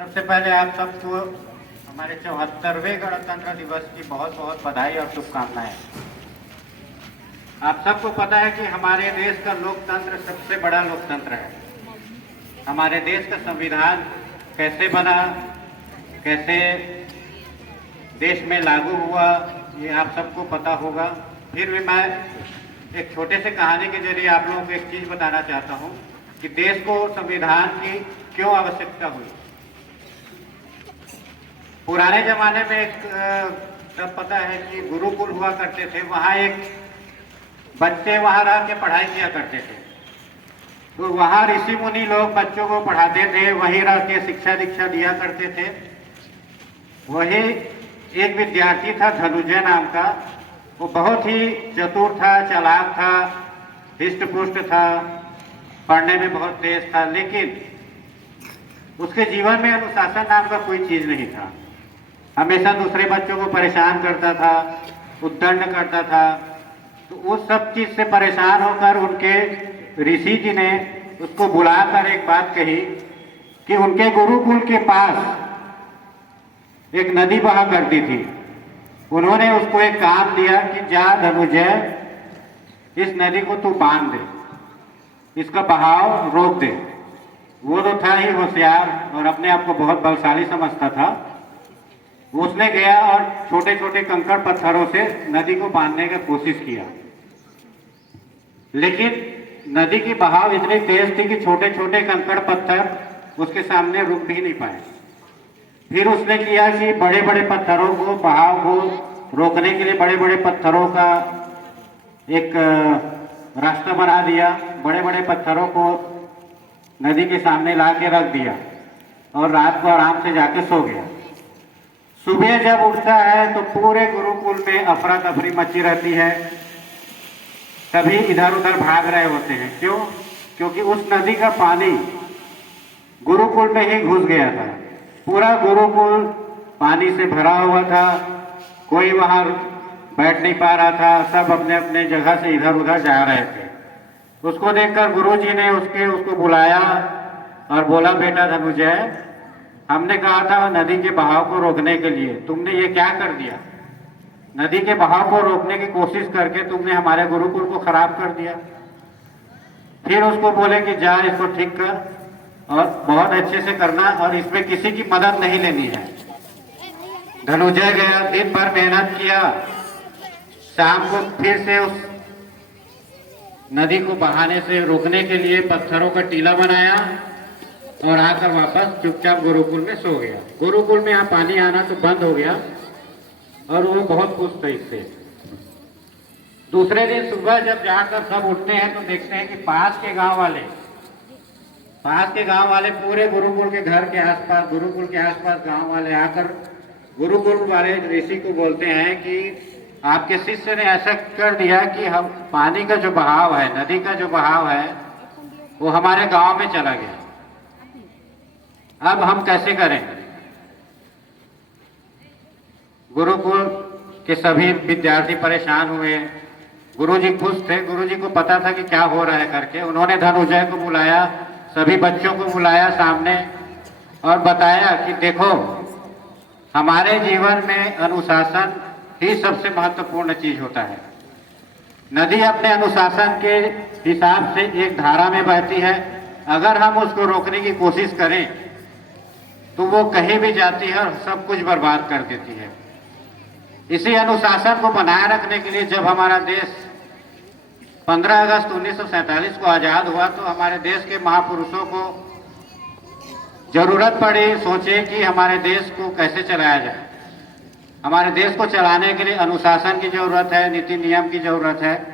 सबसे पहले आप सबको हमारे 74वें गणतंत्र दिवस की बहुत बहुत बधाई और शुभकामनाएं। आप सबको पता है कि हमारे देश का लोकतंत्र सबसे बड़ा लोकतंत्र है। हमारे देश का संविधान कैसे बना, कैसे देश में लागू हुआ, ये आप सबको पता होगा। फिर भी मैं एक छोटे से कहानी के जरिए आप लोगों को एक चीज बताना चाहता हूँ कि देश को संविधान की क्यों आवश्यकता हुई। पुराने जमाने में एक सब पता है कि गुरुकुल हुआ करते थे। वहाँ एक बच्चे वहाँ रह के पढ़ाई किया करते थे, तो वहाँ ऋषि मुनि लोग बच्चों को पढ़ाते थे, वहीं रह के शिक्षा दीक्षा दिया करते थे। वही एक विद्यार्थी था धनुजय नाम का। वो बहुत ही चतुर था, चालाक था, हिष्ट पुष्ट था, पढ़ने में बहुत तेज था, लेकिन उसके जीवन में अनुशासन नाम का कोई चीज नहीं था। हमेशा दूसरे बच्चों को परेशान करता था, उद्दंड करता था। तो उस सब चीज से परेशान होकर उनके ऋषि जी ने उसको बुलाकर एक बात कही कि उनके गुरुकुल के पास एक नदी बहा करती थी। उन्होंने उसको एक काम दिया कि जा धनुजय, इस नदी को तू बांध दे, इसका बहाव रोक दे। वो तो था ही होशियार और अपने आप को बहुत बलशाली समझता था। उसने गया और छोटे छोटे कंकड़ पत्थरों से नदी को बांधने की कोशिश किया, लेकिन नदी की बहाव इतनी तेज थी कि छोटे छोटे कंकड़ पत्थर उसके सामने रुक भी नहीं पाए। फिर उसने किया कि बड़े बड़े पत्थरों को, बहाव को रोकने के लिए बड़े बड़े पत्थरों का एक रास्ता बना दिया। बड़े बड़े पत्थरों को नदी के सामने ला के रख दिया और रात को आराम से जाके सो गया। सुबह जब उठता है तो पूरे गुरुकुल में अफरा तफरी मची रहती है। सभी इधर उधर भाग रहे होते हैं। क्यों? क्योंकि उस नदी का पानी गुरुकुल में ही घुस गया था। पूरा गुरुकुल पानी से भरा हुआ था, कोई वहां बैठ नहीं पा रहा था, सब अपने अपने जगह से इधर उधर जा रहे थे। उसको देखकर गुरुजी ने उसको बुलाया और बोला, बेटा धनुजय, हमने कहा था नदी के बहाव को रोकने के लिए, तुमने ये क्या कर दिया? नदी के बहाव को रोकने की कोशिश करके तुमने हमारे गुरुकुल को खराब कर दिया। फिर उसको बोले कि जा इसको ठीक कर और बहुत अच्छे से करना और इसमें किसी की मदद नहीं लेनी है। धनुजय गया, दिन भर मेहनत किया, शाम को फिर से उस नदी को बहाने से रोकने के लिए पत्थरों का टीला बनाया और आकर वापस चुपचाप गुरुकुल में सो गया। गुरुकुल में यहाँ पानी आना तो बंद हो गया और वो बहुत खुश थे इससे। दूसरे दिन सुबह जब जाकर सब उठते हैं तो देखते हैं कि पास के गांव वाले पूरे गुरुकुल के घर के आसपास, गुरुकुल के आसपास गांव वाले आकर गुरुकुल वाले ऋषि को बोलते हैं कि आपके शिष्य ने ऐसा कर दिया कि हम पानी का जो बहाव है, नदी का जो बहाव है, वो हमारे गांव में चला गया। अब हम कैसे करें? गुरुकुल के सभी विद्यार्थी परेशान हुए। गुरुजी खुश थे, गुरुजी को पता था कि क्या हो रहा है करके। उन्होंने धनुजय को बुलाया, सभी बच्चों को बुलाया सामने और बताया कि देखो, हमारे जीवन में अनुशासन ही सबसे महत्वपूर्ण चीज होता है। नदी अपने अनुशासन के हिसाब से एक धारा में बहती है। अगर हम उसको रोकने की कोशिश करें तो वो कहीं भी जाती है और सब कुछ बर्बाद कर देती है। इसी अनुशासन को बनाए रखने के लिए जब हमारा देश 15 अगस्त 1947 को आजाद हुआ तो हमारे देश के महापुरुषों को जरूरत पड़ी, सोचे कि हमारे देश को कैसे चलाया जाए। हमारे देश को चलाने के लिए अनुशासन की जरूरत है, नीति नियम की जरूरत है।